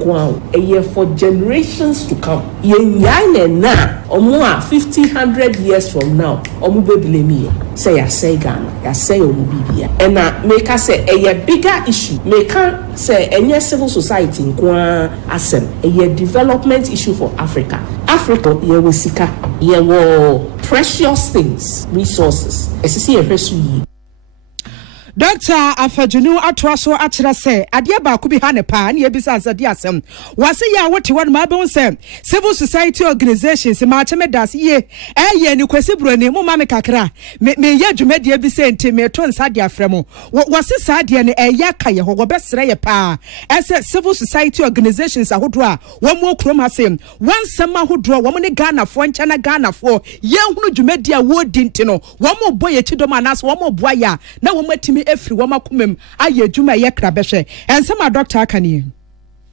a year for generations to come ye na omo a 50-100 years from now omo be blame say ya say Ghana ya say omo bibia and na make us say a bigger issue make say any civil society nko asem a development issue for Africa ye we sika ye wo precious things resources esisi ye hwesu yi Dr. Afajunu Atwaso Achira say, Adia Bakubi Hanepa, and Yebisa Diasem. Was a ya what you want my bones say. Civil society organizations, Marchamedas, ye, and Nuquesibro, Mumma Kakra, may Yajumed Yebisente, me ton Sadia Fremo. What was a Sadian, a Yakaya, or best pa. As a civil society organizations are who draw, one more chromasim, one summer who draw, one Ghana for one China Ghana for, young Jumedia wood didn't know, one more boy a Chidomanas, one more boy, now one more Timmy. Every woman kumem aye juma ye krabehwe and some doctor Akan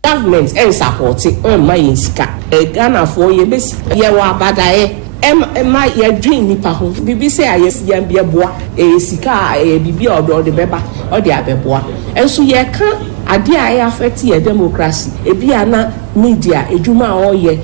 government and support it my sika Ghana for ye besi ye wa badae my ye dream nipa ho bibi say aye ye bia boa sika bibi odo de beba ode abeboa enso ye ka ade aye affect ye democracy ebia na media ejuma oye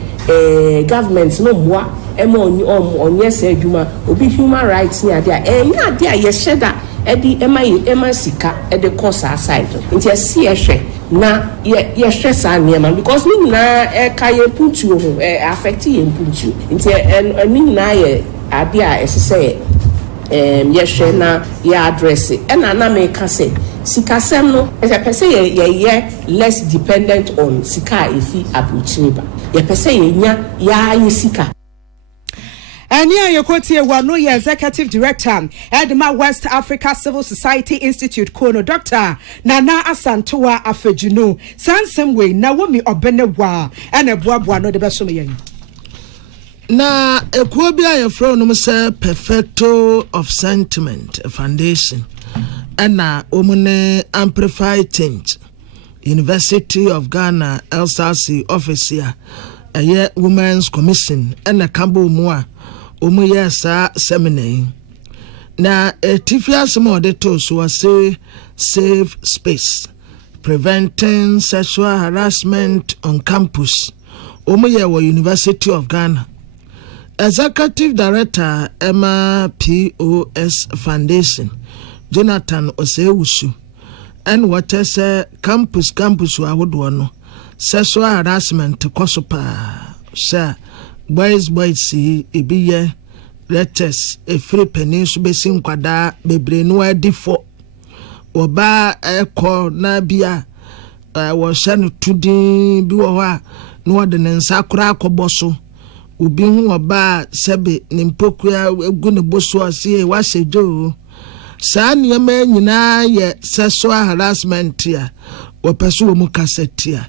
government no moa onye se ejuma obi human rights ni ade ade a ye sheda edi ema sika ede course aside nti esi ehwe na ye hwe sa niema because ni na ka ye puntu ho affect ye puntu nti ni na ye ade a esese ye hwe na ye address na me ka say sika sem no pese ye less dependent on sika efi abuchiriba ye pese ye nya ya sika. And here you no Executive Director, Adema West Africa Civil Society Institute, Kono Dr. Nana Asantoa Afejuno, Sansem way, Naomi Obenewa, and a Boabwa no de Bessomian. Na ekwobia ye fro no say perfecto of sentiment foundation ɛna omune amplify change University of Ghana LCC officer ɛyɛ Women's Commission ɛna kambo mu a omu yɛ saa seminar na etifia asɛm ɔde to so say safe space preventing sexual harassment on campus omu yɛ wɔ University of Ghana. Executive Director Emma POS Foundation Jonathan Osewusu and what say campus wawodo no sexual harassment kosopa sha boys see ebiye letters a free penny so be sin kwada bebre no adifo oba eko na bia wo sha no tudin bi wo ha no de nsa kora akobɔso obi hu oba sebe ne mpokua egu ne boso ase wa sejo saa nneɛma nyinaa yɛ sexual harassment a wɔpɛso wɔ mu kasetia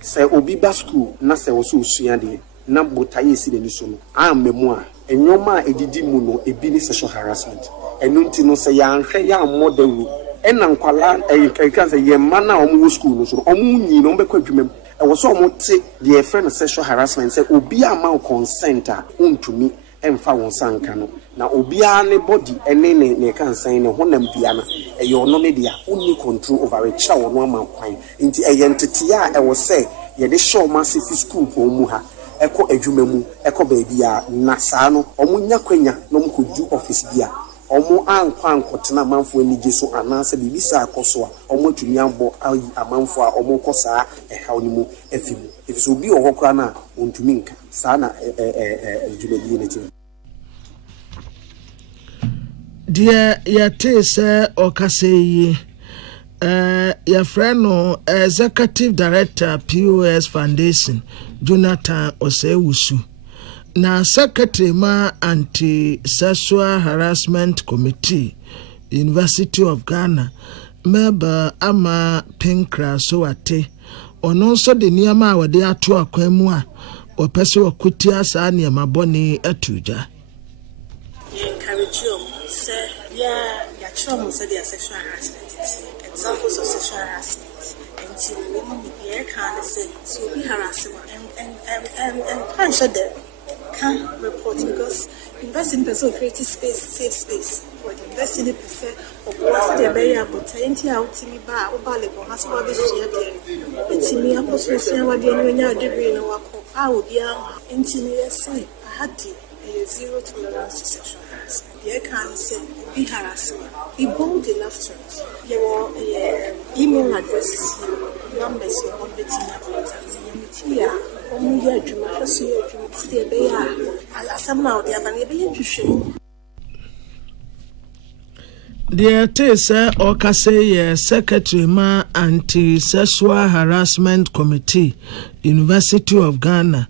sɛ obi ba school na sɛ wo so usua de na botaye si n'ani so no amemu a enyoma a edidi mu no ebi ni sexual harassment enu nti no sɛ yanhwɛ ya modawu ɛna nkwala ɛka sɛ yɛma na ɔmo school no so ɔmo nyi no ɔmbɛkɔ adwuma mu ɛwɔ so ɔmo te deɛ friend sexual harassment sɛ obi ama consent a ontumi ɛmfa wɔn sanka no na obiara ne body ene ne kan san ne honam bia na ɛyɛ ɔno ne dia onni control over it cha ɔno ama kwan nti ɛyɛ ntete a ɛwɔ sɛ yɛde show massive school pɔ mu ha ɛkɔ adwuma mu ɛkɔ baabi a na saa no ɔmo nya kwanya na ɔmo kɔdu office bia ɔmo ankɔtena amanfo ani gye so anaasɛ bibi saa akɔso a ɔmo atumi abɔ ayi amanfo a ɔmo kɔ saa ɛhaw ne mu afi mu efisɛ obi wɔ hɔ koraa na ɔntumi nka saa na dwumadie ne tim deɛ yɛte sɛ ɔkasa yi yɛfrɛ no Executive Director POS Foundation Jonathan Osewusu na Secretary ma Anti-Sexual Harassment Committee University of Ghana member ama Pinkra Soate ɔno nso de nneɛma a wɔde ato akwan mu a wɔpɛ sɛ wɔkotia saa nneɛma bɔne atugya encourage you say ya trauma say their sexual harassment examples of sexual harassment until women be can say so be harassment and can't show them can report because invest in person creative space safe space for the invest in the person or what's the very about anti out me ba obale ko has what be share there etimi akoso sia wa de no nya degree no wako a obi ama ntimi say I had to 0 tolerance to sexual harassment. You can say be harassment. Be bold enough to it. Your email addresses, numbers, your contact contact. You only your dream. I see your dream. Still be somehow they are able to show. Dear Tessa Okase, Secretary ma Anti-Sexual Harassment Committee, University of Ghana.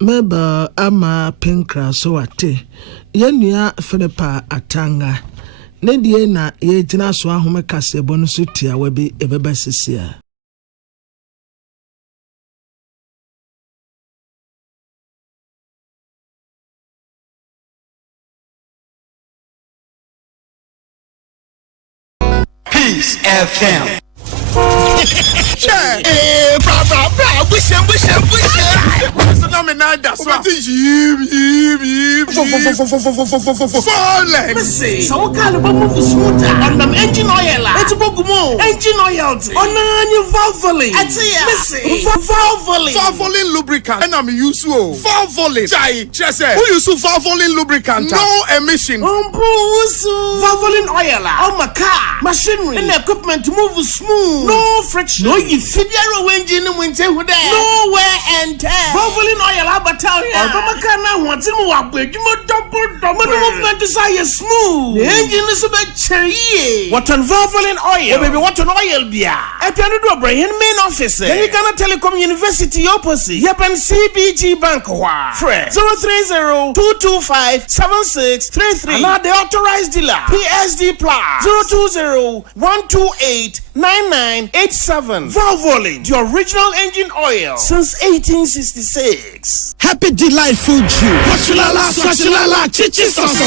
Member ama Pinkra Soate yenua Philippa Atanga ne die na ye gyina so ahome kasebo no so tia wa bi ebeba sisia Peace FM. Sure. Bushem. So now me now that's what fallen. So what kind of move smoother? On the engine oil. It's bogumo. Engine oil. On the valvoline. Valvoline lubricant. And I'm used to valvoline. Chai, chese. Who use valvoline lubricant? No emission. Valvoline oil. On my car, machinery, and equipment to move smooth. No friction. No, you fit your engine and winter with that. No wear and tear. Valvoline oil, Abataria. Obamacana wants him to walk with you. Double movement desire smooth. The engine is a bit cherry. What on Valvoline oil? Baby, what on oil beer? If you do a brain main office, then you gonna Telecom University opposite. Yep, and CBG Bank. Fred 030-225-7633. Not the authorized dealer. PSD Plus 020-128-9987. Valvoline, the original engine oil since 1866. Happy delightful June. Swachulala, chichi soso.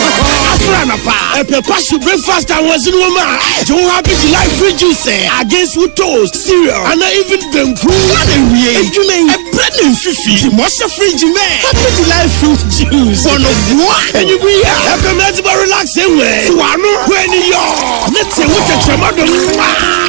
Afranapa. prepare to breakfast and was in woman. Don't happy July free juice against with toast, cereal, and even them cool. And you may a bread and fifi. What's the fridge man? Happy July fruit juice. One of one. And you be happy to relax away. When you're let's say what a tremor.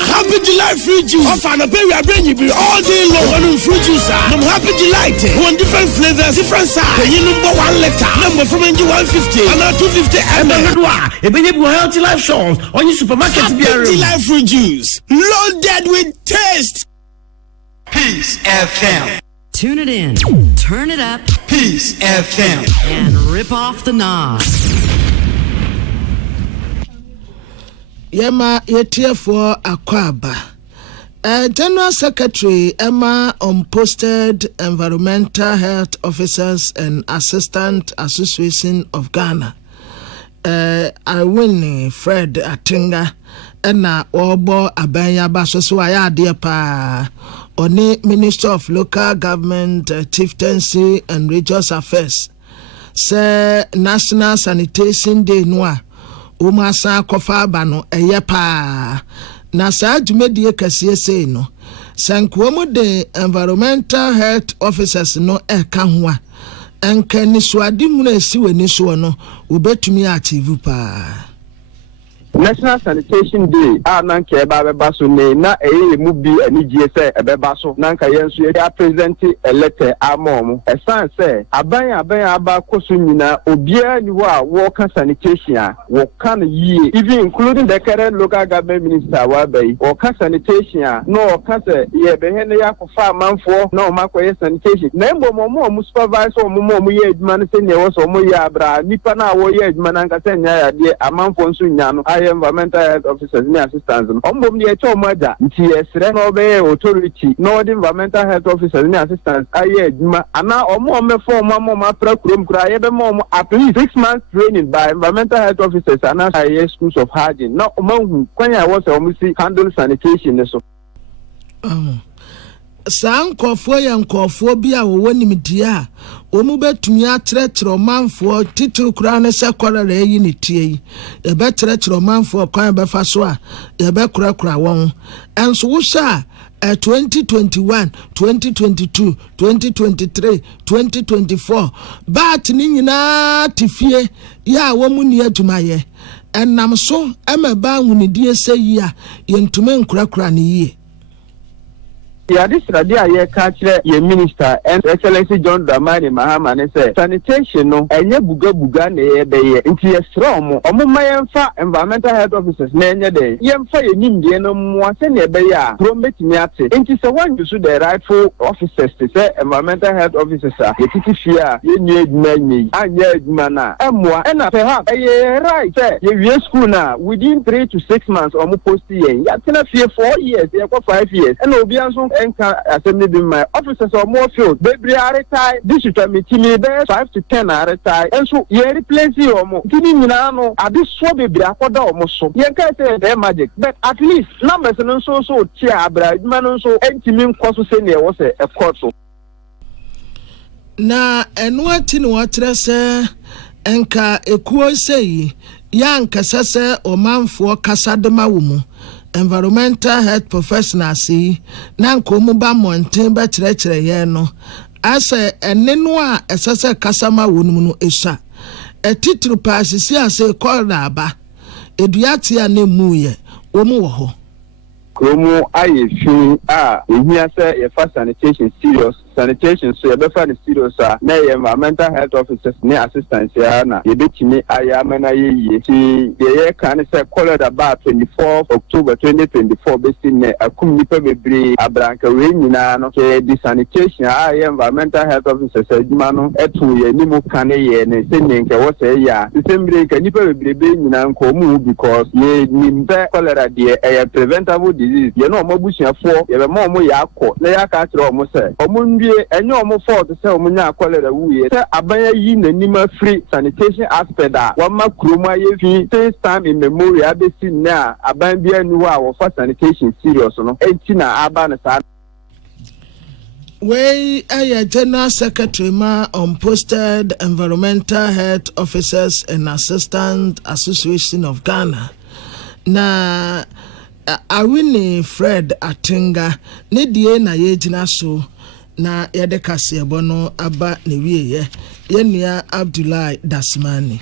Happy July free juice. Off and a baby, I bring you all day long on free juice. I'm happy July. One different flavors, different size. You number 1 letter. Number from NG 150 and 250 ml. A baby healthy life shows on your supermarket. Happy Life free juice. Loaded with taste. Peace FM. Tune it in, turn it up, Peace FM, and rip off the knob. Yema yetiefo akwaba. General Secretary Emma unposted Environmental Health Officers and Assistant Association of Ghana. I win Fred Atinga ena obo abanya baso so ayade pa oni Minister of Local Government, Chieftaincy and Religious Affairs say National Sanitation Day noa umasa kofa bano eyepa na saa dwumedie kase sei no sankuomo de Environmental Health Officers no eka ho a enka ni so ade mu na esi wani so no ubetumi achieve pa. National Sanitation Day nanka eba so ne na mu bi ani GSA ebeba so nanka yenso ya present a letter amom esan say aban aba koso nyina obia ni wa work sanitation a wo kan yi even including the current local government minister wa bai work sanitation a no ka say ye be he ne yakofa amanfo na o makoye sanitation na mbom mo supervisor mo ye adwuma ne se ne wo so mo ye abra nipa na wo ye adwuma nanka se nya ya de amanfo nso nya no Environmental Health Officers and assistants. Ombom ni echo maja nti esre no be authority no the Environmental Health Officers and assistants aye adwuma ana omo mefo ma pra kurom kura ye be mo at least 6 months training by Environmental Health Officers and aye schools of hygiene. No omo kwanya was omo si handle sanitation so. San kofo ya nkofo bi a wo nimdie a omu betumi atrɛtrɛ omanfo titiri kura ne sɛ kɔrɛrɛ yi ne tie yi e betrɛtrɛ omanfo kwan befa so a e be kura wɔn enso wo sha 2021 2022 2023 2024 bat ni nyina tifie ya wo mu ni adwumayɛ enam so emeba hunidie sɛ yi a yentume nkura ne yi. Yeah, this idea ye catch your minister and Excellency John Dramani Mahama ne say sanitation no enye buga ne be ye nti ye srom omuma yemfa Environmental Health Officers na enye de yemfa ye nimdie no mo ase ne be ya promet me ate nti se wan use the rightful officers to say Environmental Health Officers a ye titi fia ye nye adwuma nyi anya adwuma na emwa na perhaps ye right say ye wie school na within 3 to 6 months omo post ye ya tena fie 4 years ye kwa 5 years and obi anso enka assembly be my officers or more field baby are retired this is a meeting be 5 to 10 are retired and so ye replace you omo kini nyina no ade so baby akoda omo so ye can say the magic but at least numbers no so tia abra man no so entimi nkoso se ne wo se e court so na eno ati no atre se enka ekuo sei ya nkasa se omanfo kasa de ma wo mu Environmental Health Professionals na nkomu ba monten ba kyerɛkyerɛ yɛ no ase enenu a esese kasama wonum no esha etitru paasisi ase kɔra aba eduate a na mu yɛ omu wɔ hɔ kromo aye fi a ehia se ye fa sanitation serious sanitation so ye be fa the serious na ye Environmental Health Officers ne assistants ya na ye betimi aya amana ye ti ye kan se cholera about 24 October 2024 be sin ne akum nipa bebre abranka we nyina no ke the sanitation a ye Environmental Health Officers adwuma no etu ye nimu kan ye ne se nyenke wo se ya sembre ka nipa bebre be nyina nko mu because ye nimbe cholera de e preventable disease ye no omabusuafo ye be mo yakɔ na yaka kyerɛ omo se omo ndie enye omo fault se omo nya cholera wuye se abanya yi nanima free sanitation aspect a wama kroma ye fi since time in memory abesi na aban bia ni wa wo fa sanitation serious no enti na aba na sa Way a General Secretary ma unposted Environmental Health Officers and Assistant Association of Ghana. Na Awini Fred Atinga ne die na yegyina so na yede kasebo no aba ne wieye yenia Abdullahi Dasmani.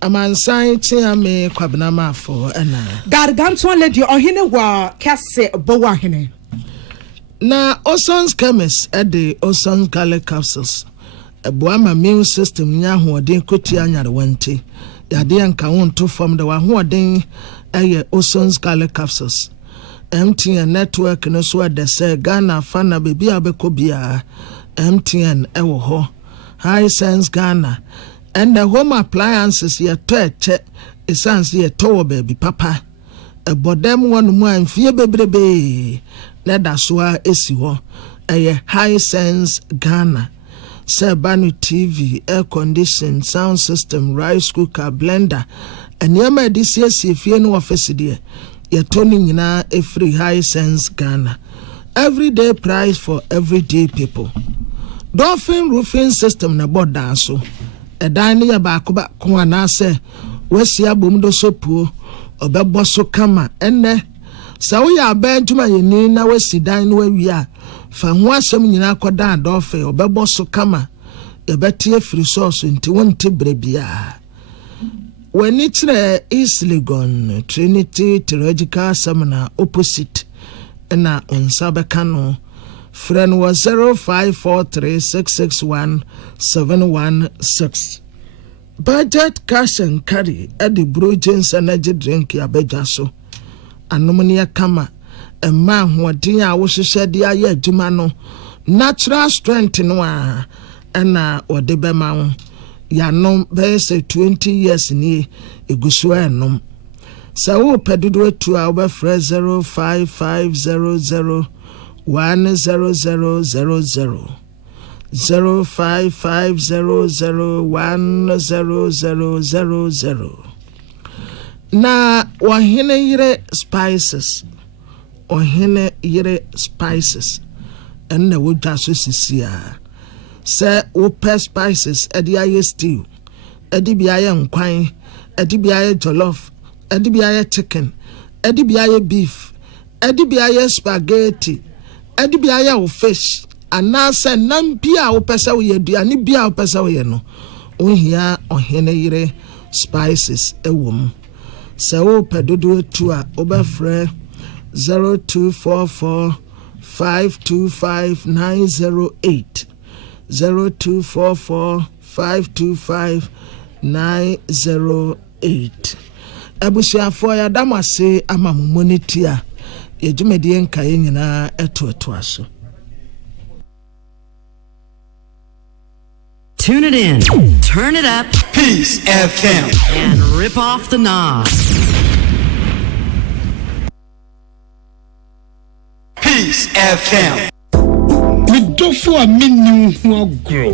Amansan tiame kwabena mafo ena Gargantuan lady ohine wa kase bowa hene. Na Oson's chemist at the Oson's garlic capsules. A boama immune system nya hoden kotia nyarewante. Yade anka won to from the one hoden Oson's garlic capsules. MTN network no so de say Ghana fana baby abekobia MTN ewo ho. High Sense Ghana and the home appliances ye to che essence ye to baby papa. A bodem one mo amfie bebrebe. Neda soa esi ho eye High Sense Ghana Sebanu TV, air condition, sound system, rice cooker, blender and yama this year if you know office there you're turning in a free High Sense Ghana everyday price for everyday people. Dolphin roofing system na board so a dining abakuba kwana se wesia bumdo sopu obebo so kama enne sa we ya ba ntuma yeni na wasi dan no awia fa ho asem nyina akoda adofe obebo so kama e betie free source nti wonte brebia when it's East Legon Trinity Theological Seminar opposite na onsabeka no friend was 0543661716 budget cash and carry at the Bruggens energy drink ya beja so anomonia kama emma hoden a wo hwehwe de aye adwuma no natural strength no a na ode be ma wo ya no be say 20 years ni eguso enom sa wo pedodo atu a wo frɛ 05500 10000 05500 na wahene yire spices and na wodwa so sisia say wo pe spices edi aye stew edi bia ye nkwan edi bia ye jollof edi bia ye chicken edi bia ye beef edi bia ye spaghetti edi bia ye fish anase nam bia wo pesa wo ye duane bia wo pesa wo ye no ohia ohene yire spices ewom. So pedodo to a oberfre 0244 525 908 0244 525 908 Abusiafo ya damase ama moniti a yedwumedie nkae nyina eto aso. Tune it in, turn it up, Peace FM, and rip off the knob. Peace FM. Midofo a menu ho agro.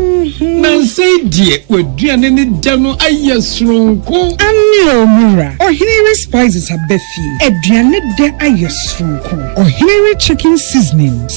Na say die waduane ne da no ayesronko. Ani omura. Ohiri spices abefi. Aduane de ayesronko. Ohiri chicken seasoning.